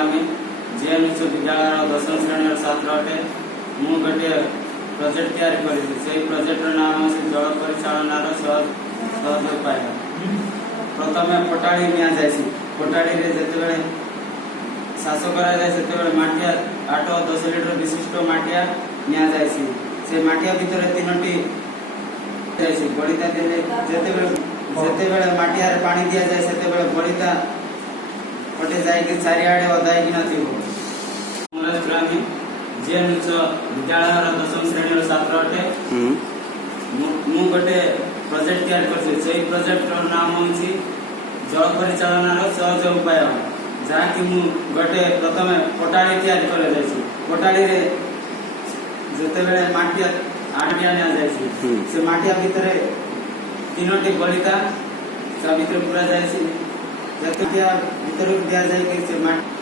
আমি जेएन उच्च विद्यालय 10म श्रेणी छात्र अटे। मु गोटे प्रोजेक्ट तैयारी करी से प्रोजेक्ट नाम है जल परिचालन सहज उपाय। प्रथम पटाड़ी निया जायसी पटाड़ी रे जेतेबेले चाष करा जाय सेतेबेले माटिया 8-10 लीटर विशिष्ट माटिया निया जायसी। से माटिया भितर तीनोटी जायसी बड़ीता देले जेतेबेले माटिया रे पानी दिया जाय सेतेबेले बड़ीता पटे जाय कि चारिआडे ओदाय कि नथिबो। ग्रामी जेएन उच्च विद्यालय 10म श्रेणी छात्र अटे। मु गोटे प्रोजेक्ट तैयारी करछि से प्रोजेक्ट नाम होछि जल परिचालन सहज उपाय। जहाँ कि मु गोटे प्रथम पटाड़ी तैयारी कर जायछि पटाड़ी रे जेतेबेले माटिया आटिया निया जायछि से माटिया भितर तीनोटी बलिता सा भितर पूरा जायछि जेतिया भितर दिया जाय कि से माटी